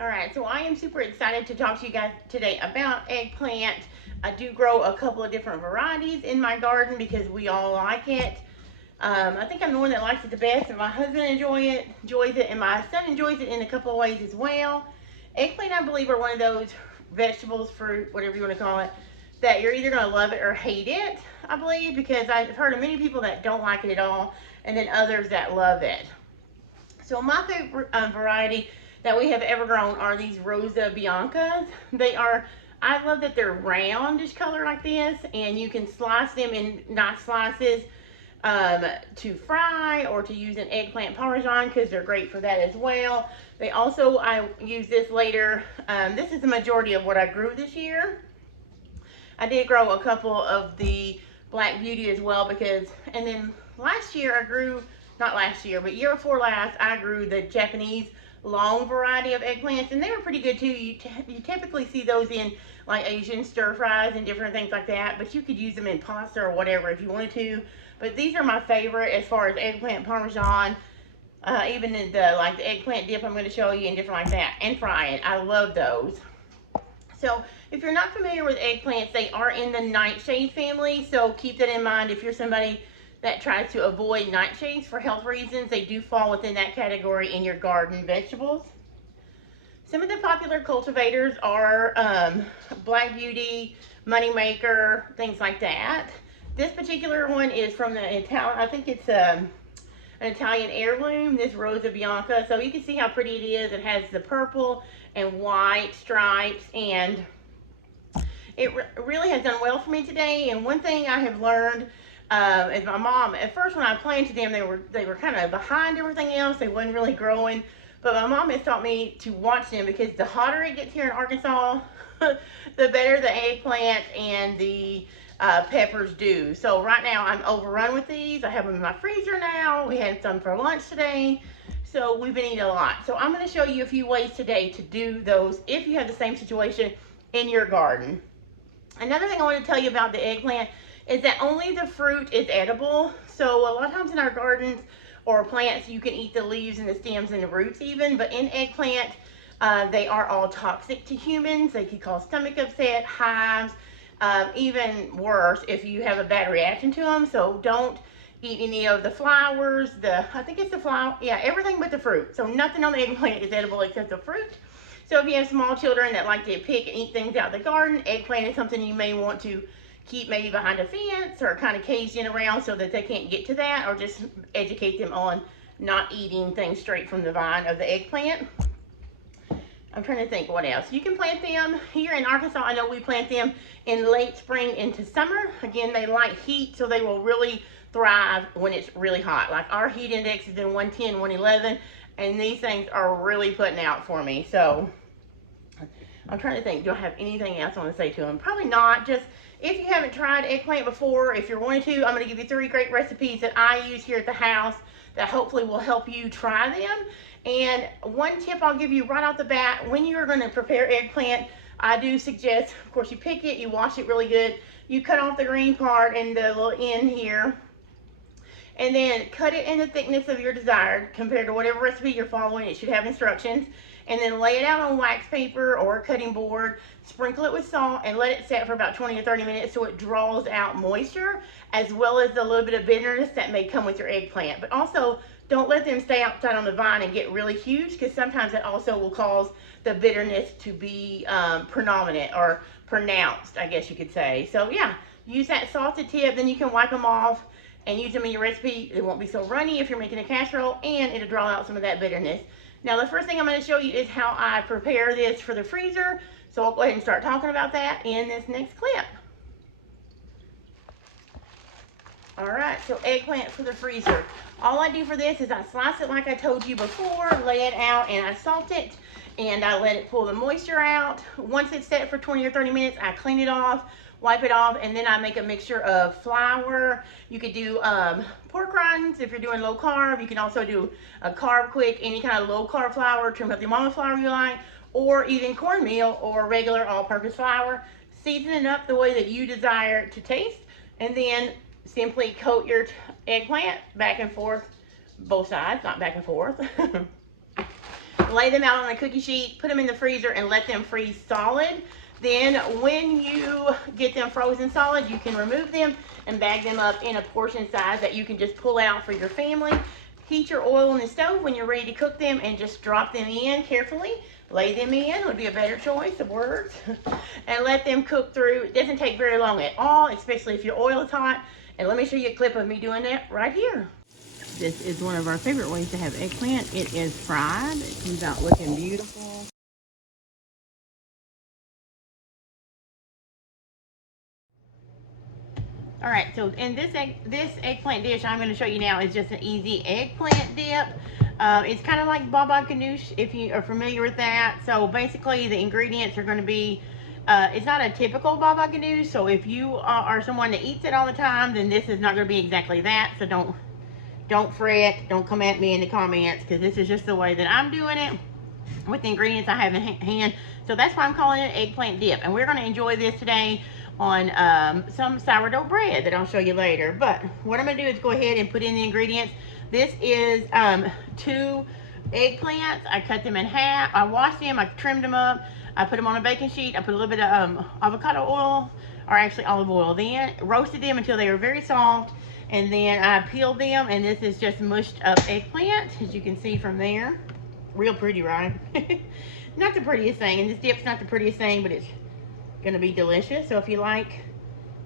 All right, so I am super excited to talk to you guys today about eggplant. I do grow a couple of different varieties in my garden because we all like it. I think I'm the one that likes it the best, and my husband enjoys it, and my son enjoys it in a couple of ways as well. Eggplant, I believe, are one of those vegetables, fruit, whatever you want to call it, that you're either going to love it or hate it, I believe, because I've heard of many people that don't like it at all, and then others that love it. So my favorite variety that we have ever grown are these Rosa Biancas. I love that they're roundish color like this, and you can slice them in nice slices to fry or to use an eggplant parmesan because they're great for that as well. I use this later. This is the majority of what I grew this year. I did grow a couple of the Black Beauty as well and then last year I grew, not last year, but year before last, I grew the Japanese long variety of eggplants, and they were pretty good too. You typically see those in like Asian stir fries and different things like that, but you could use them in pasta or whatever if you wanted to. But these are my favorite as far as eggplant parmesan, even in the eggplant dip I'm going to show you and different like that, and fry it. I love those. So if you're not familiar with eggplants, they are in the nightshade family, so keep that in mind. If you're somebody that tries to avoid nightshades for health reasons, they do fall within that category in your garden vegetables. Some of the popular cultivators are Black Beauty, Moneymaker, things like that. This particular one is from the Italian, I think it's an Italian heirloom, this Rosa Bianca. So you can see how pretty it is. It has the purple and white stripes, and it really has done well for me today. And one thing I have learned is my mom, at first when I planted them, they were kind of behind everything else. They wasn't really growing. But my mom has taught me to watch them because the hotter it gets here in Arkansas, the better the eggplant and the peppers do. So right now I'm overrun with these. I have them in my freezer now. We had some for lunch today. So we've been eating a lot. So I'm going to show you a few ways today to do those if you have the same situation in your garden. Another thing I want to tell you about the eggplant is that only the fruit is edible. So a lot of times in our gardens or plants, you can eat the leaves and the stems and the roots even, but in eggplant, they are all toxic to humans. They can cause stomach upset, hives, even worse if you have a bad reaction to them. So don't eat any of the flowers, I think it's the flower, yeah, everything but the fruit. So nothing on the eggplant is edible except the fruit. So if you have small children that like to pick and eat things out of the garden, eggplant is something you may want to keep maybe behind a fence or kind of caged in around so that they can't get to that, or just educate them on not eating things straight from the vine of the eggplant. I'm trying to think what else. You can plant them here in Arkansas. I know we plant them in late spring into summer. Again, they like heat, so they will really thrive when it's really hot. Like our heat index is in 110, 111, and these things are really putting out for me. So I'm trying to think, do I have anything else I want to say to them? Probably not. Just if you haven't tried eggplant before, if you're wanting to, I'm going to give you 3 great recipes that I use here at the house that hopefully will help you try them. And one tip I'll give you right off the bat, when you're going to prepare eggplant, I do suggest, of course, you pick it, you wash it really good, you cut off the green part and the little end here, and then cut it in the thickness of your desired, compared to whatever recipe you're following. It should have instructions. And then lay it out on wax paper or a cutting board, sprinkle it with salt, and let it set for about 20 or 30 minutes so it draws out moisture, as well as the little bit of bitterness that may come with your eggplant. But also, don't let them stay outside on the vine and get really huge, because sometimes that also will cause the bitterness to be predominant or pronounced, I guess you could say. So yeah, use that salted tip, then you can wipe them off and use them in your recipe. It won't be so runny if you're making a casserole, and it'll draw out some of that bitterness. Now the first thing I'm going to show you is how I prepare this for the freezer. So I'll go ahead and start talking about that in this next clip. Alright, so eggplant for the freezer. All I do for this is I slice it like I told you before, lay it out, and I salt it, and I let it pull the moisture out. Once it's set for 20 or 30 minutes, I clean it off, wipe it off, and then I make a mixture of flour. You could do pork rinds if you're doing low carb. You can also do a carb quick, any kind of low carb flour, trim up the amount of flour you like, or even cornmeal or regular all-purpose flour. Season it up the way that you desire it to taste, and then simply coat your eggplant back and forth, both sides, not back and forth. Lay them out on a cookie sheet, put them in the freezer, and let them freeze solid. Then when you get them frozen solid, you can remove them and bag them up in a portion size that you can just pull out for your family. Heat your oil on the stove when you're ready to cook them and just drop them in carefully. Lay them in would be a better choice of words. And let them cook through. It doesn't take very long at all, especially if your oil is hot. And let me show you a clip of me doing that right here. This is one of our favorite ways to have eggplant. It is fried. It comes out looking beautiful. All right, so in this eggplant dish I'm going to show you now is just an easy eggplant dip. It's kind of like baba ganoush if you are familiar with that. So basically the ingredients are going to be, it's not a typical baba ganoush. So if you are someone that eats it all the time, then this is not going to be exactly that. So don't fret. Don't come at me in the comments, because this is just the way that I'm doing it with the ingredients I have in hand. So that's why I'm calling it eggplant dip. And we're going to enjoy this today on some sourdough bread that I'll show you later. But what I'm going to do is go ahead and put in the ingredients. This is 2 eggplants. I cut them in half. I washed them. I trimmed them up. I put them on a baking sheet. I put a little bit of avocado oil, or actually olive oil. Then roasted them until they were very soft. And then I peeled them. And this is just mushed up eggplant, as you can see from there. Real pretty, right? Not the prettiest thing. And this dip's not the prettiest thing, but it's gonna be delicious. So if you like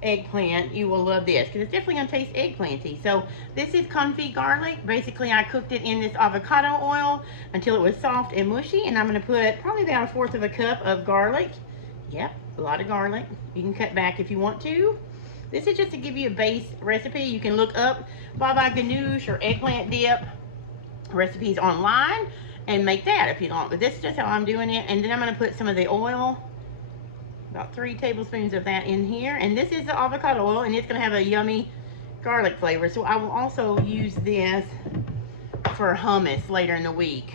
eggplant, you will love this, because it's definitely gonna taste eggplanty. So this is confit garlic. Basically I cooked it in this avocado oil until it was soft and mushy, and I'm gonna put probably about 1/4 of a cup of garlic. Yep, a lot of garlic. You can cut back if you want to. This is just to give you a base recipe. You can look up baba ganoush or eggplant dip recipes online and make that if you want, but this is just how I'm doing it. And then I'm gonna put some of the oil, about 3 tablespoons of that in here. And this is the avocado oil, and it's going to have a yummy garlic flavor. So I will also use this for hummus later in the week.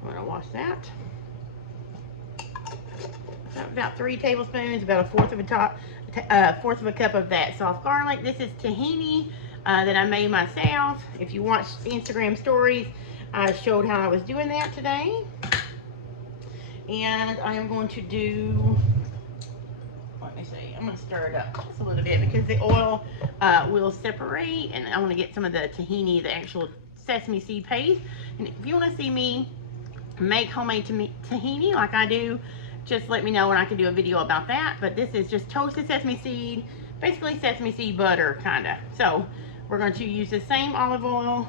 I'm going to wash that. About 3 tablespoons, about 1/4 of a cup of that soft garlic. This is tahini that I made myself. If you watched Instagram stories, I showed how I was doing that today. And I am going to do, let me see, I'm going to stir it up just a little bit, because the oil will separate, and I want to get some of the tahini, the actual sesame seed paste. And if you want to see me make homemade tahini like I do, just let me know and I can do a video about that. But this is just toasted sesame seed, basically sesame seed butter, kind of. So we're going to use the same olive oil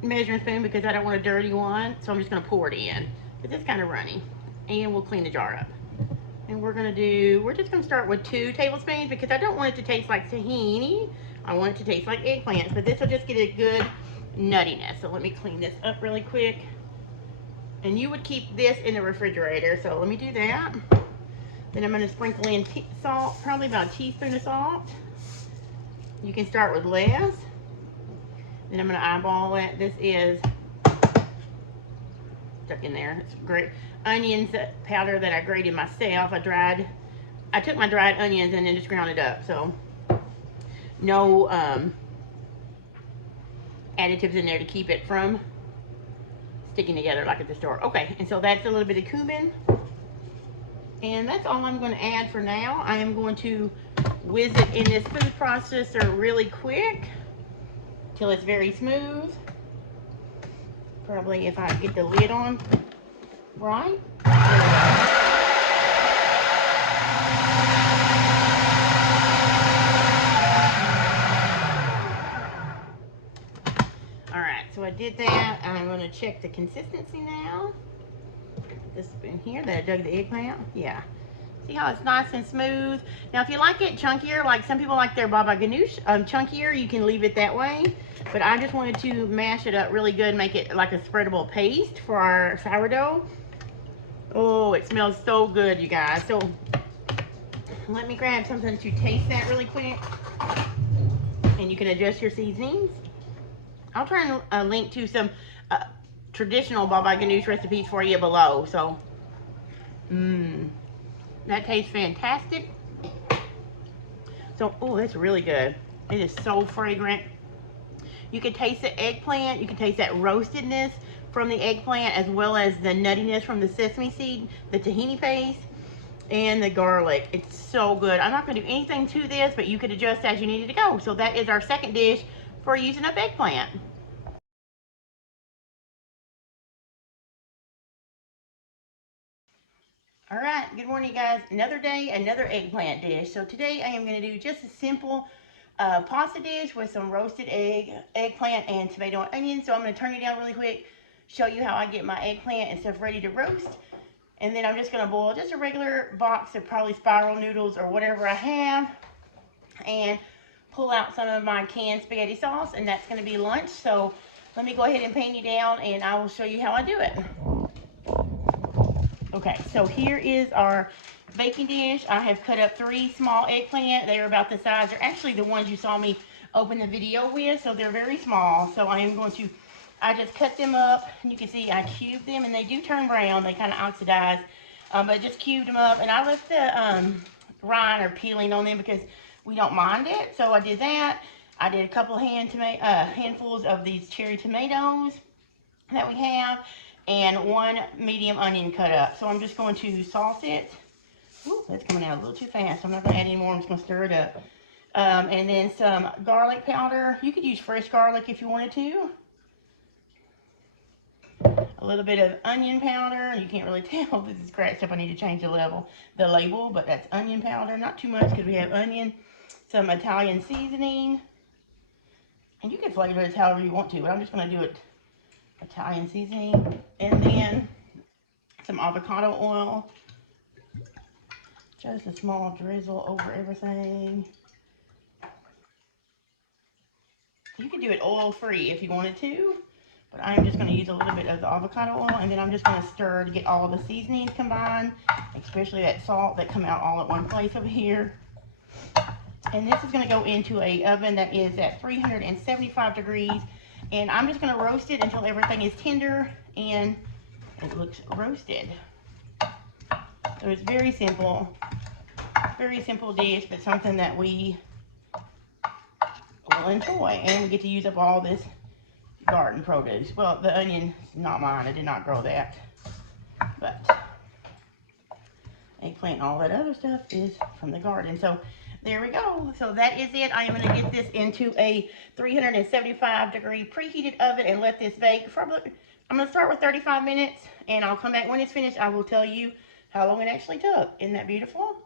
measuring spoon, because I don't want a dirty one, so I'm just going to pour it in. But it's kind of runny, and we'll clean the jar up. And we're just going to start with 2 tablespoons, because I don't want it to taste like tahini. I want it to taste like eggplants, but this will just get a good nuttiness. So let me clean this up really quick. And you would keep this in the refrigerator, so let me do that. Then I'm going to sprinkle in salt, probably about a teaspoon of salt. You can start with less. Then I'm going to eyeball it. This is stuck in there. It's great. Onions powder that I grated myself. I took my dried onions and then just ground it up. So no additives in there to keep it from sticking together like at the store. Okay, and so that's a little bit of cumin. And that's all I'm going to add for now. I am going to whiz it in this food processor really quick till it's very smooth. Probably if I get the lid on right. Alright, so I did that. I'm going to check the consistency now. This spoon here that I dug the eggplant. Yeah. See how it's nice and smooth? Now, if you like it chunkier, like some people like their baba ganoush chunkier, you can leave it that way. But I just wanted to mash it up really good, make it like a spreadable paste for our sourdough. Oh, it smells so good, you guys. So let me grab something to taste that really quick. And you can adjust your seasonings. I'll try and link to some traditional baba ganoush recipes for you below. So, that tastes fantastic. So, oh, that's really good. It is so fragrant. You can taste the eggplant, you can taste that roastedness from the eggplant, as well as the nuttiness from the sesame seed, the tahini paste, and the garlic. It's so good. I'm not going to do anything to this, but you could adjust as you need it to go. So that is our second dish for using up eggplant. All right, good morning, guys. Another day, another eggplant dish. So today I am going to do just a simple pasta dish with some roasted eggplant, and tomato and onion. So I'm going to turn it down really quick, show you how I get my eggplant and stuff ready to roast. And then I'm just going to boil just a regular box of probably spiral noodles or whatever I have, and pull out some of my canned spaghetti sauce, and that's going to be lunch. So let me go ahead and pan you down, and I will show you how I do it. Okay, so here is our baking dish. I have cut up 3 small eggplant. They are about the size, they're actually the ones you saw me open the video with, so they're very small. So I just cut them up, and you can see I cubed them, and they do turn brown. They kind of oxidize, but just cubed them up, and I left the rind or peeling on them because we don't mind it. So I did that. I did a couple handfuls of these cherry tomatoes that we have, and 1 medium onion cut up. So I'm just going to sauce it. Ooh, that's coming out a little too fast. I'm not going to add any more. I'm just going to stir it up. And then some garlic powder. You could use fresh garlic if you wanted to. A little bit of onion powder. You can't really tell. This is scratched up. I need to change the label, but that's onion powder. Not too much because we have onion. Some Italian seasoning. And you can flavor it however you want to, but I'm just going to do it Italian seasoning, and then some avocado oil, just a small drizzle over everything. You could do it oil free if you wanted to, but I'm just going to use a little bit of the avocado oil, and then I'm just going to stir to get all the seasonings combined, especially that salt that come out all at one place over here. And this is going to go into a oven that is at 375 degrees. And I'm just going to roast it until everything is tender and it looks roasted. So it's very simple dish, but something that we will enjoy. And we get to use up all this garden produce. Well, the onion is not mine. I did not grow that. But eggplant and all that other stuff is from the garden. So there we go. So that is it. I am going to get this into a 375 degree preheated oven and let this bake for, I'm going to start with 35 minutes, and I'll come back when it's finished. I will tell you how long it actually took. Isn't that beautiful?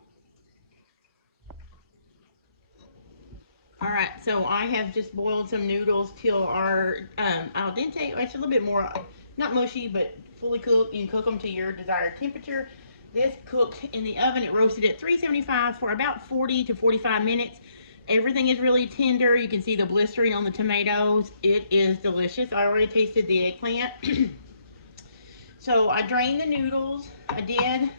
All right, so I have just boiled some noodles till our al dente, actually a little bit more, not mushy, but fully cooked. You can cook them to your desired temperature. This cooked in the oven. It roasted at 375 for about 40 to 45 minutes. Everything is really tender. You can see the blistering on the tomatoes. It is delicious. I already tasted the eggplant. So I drained the noodles. I did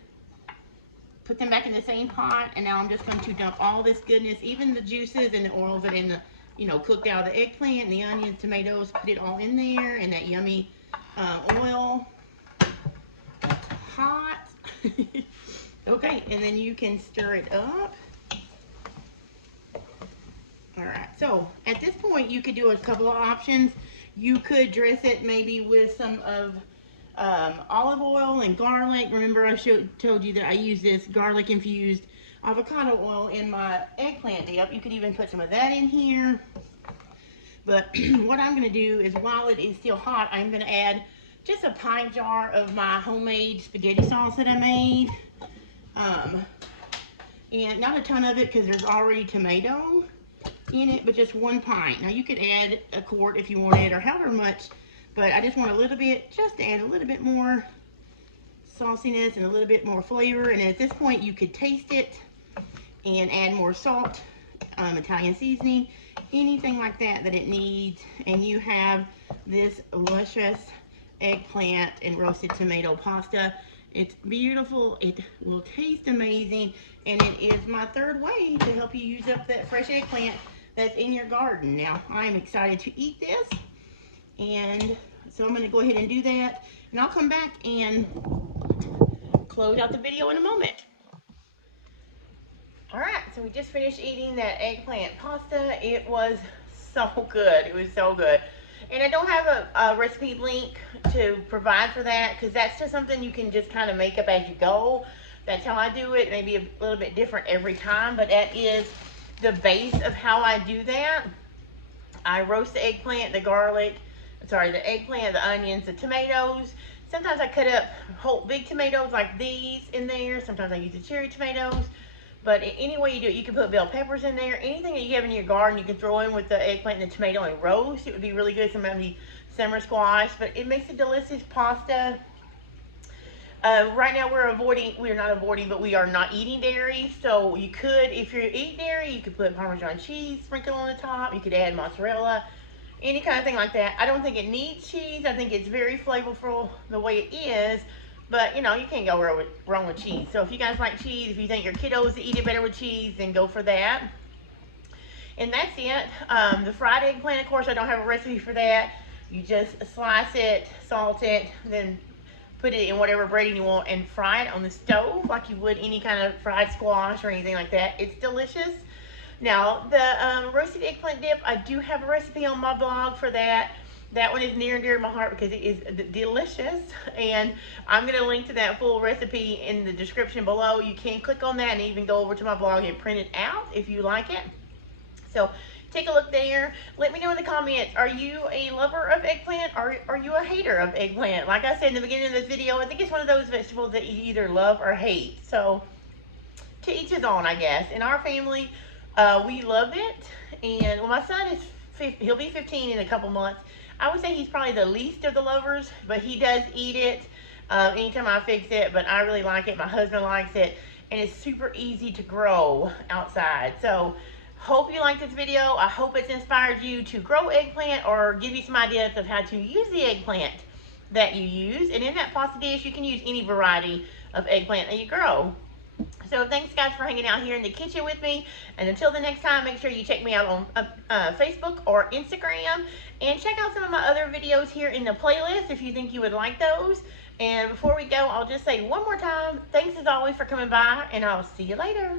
put them back in the same pot, and now I'm just going to dump all this goodness, even the juices and the oils that are in the, cooked out of the eggplant and the onions, tomatoes, put it all in there, and that yummy oil. It's hot. Okay, and then you can stir it up. All right, so at this point you could do a couple of options. You could dress it maybe with some of olive oil and garlic. Remember I told you that I use this garlic infused avocado oil in my eggplant dip. You could even put some of that in here. But what I'm going to do is, while it is still hot, I'm going to add just a pint jar of my homemade spaghetti sauce that I made. And not a ton of it because there's already tomato in it, but just 1 pint. Now you could add a quart if you wanted, or however much, but I just want a little bit, just to add a little bit more sauciness and a little bit more flavor. And at this point you could taste it and add more salt, Italian seasoning, anything like that it needs, and you have this luscious eggplant and roasted tomato pasta. It's beautiful. It will taste amazing, and it is my third way to help you use up that fresh eggplant that's in your garden. Now I am excited to eat this, and so I'm going to go ahead and do that, and I'll come back and close out the video in a moment. All right, so we just finished eating that eggplant pasta. It was so good. It was so good. And I don't have a recipe link to provide for that because that's just something you can just kind of make up as you go. That's how I do it. Maybe a little bit different every time, but that is the base of how I do that. I roast the eggplant, the garlic, the eggplant, the onions, the tomatoes. Sometimes I cut up whole big tomatoes like these in there. Sometimes I use the cherry tomatoes. But any way you do it, you can put bell peppers in there. Anything that you have in your garden, you can throw in with the eggplant and the tomato and roast. It would be really good. Sometimes summer squash, but it makes a delicious pasta. Right now we are not eating dairy. So you could, if you eat dairy, you could put Parmesan cheese sprinkled on the top. You could add mozzarella, any kind of thing like that. I don't think it needs cheese. I think it's very flavorful the way it is. But, you know, you can't go wrong with cheese. So if you guys like cheese, if you think your kiddos eat it better with cheese, then go for that. And that's it. The fried eggplant, of course, I don't have a recipe for that. You just slice it, salt it, then put it in whatever breading you want and fry it on the stove like you would any kind of fried squash or anything like that. It's delicious. Now, the roasted eggplant dip, I do have a recipe on my blog for that. That one is near and dear to my heart because it is delicious, and I'm going to link to that full recipe in the description below. You can click on that and even go over to my blog and print it out if you like it. So take a look there. Let me know in the comments, are you a lover of eggplant or are you a hater of eggplant? Like I said in the beginning of this video, I think it's one of those vegetables that you either love or hate. So to each his own, I guess. In our family, we love it, and well, my son he'll be 15 in a couple months. I would say he's probably the least of the lovers, but he does eat it anytime I fix it. But I really like it. My husband likes it, and it's super easy to grow outside. So hope you like this video. I hope it's inspired you to grow eggplant or give you some ideas of how to use the eggplant that you use. And in that pasta dish, you can use any variety of eggplant that you grow. So thanks guys for hanging out here in the kitchen with me. And until the next time, make sure you check me out on Facebook or Instagram. And check out some of my other videos here in the playlist if you think you would like those. And before we go, I'll just say one more time, thanks as always for coming by, and I'll see you later.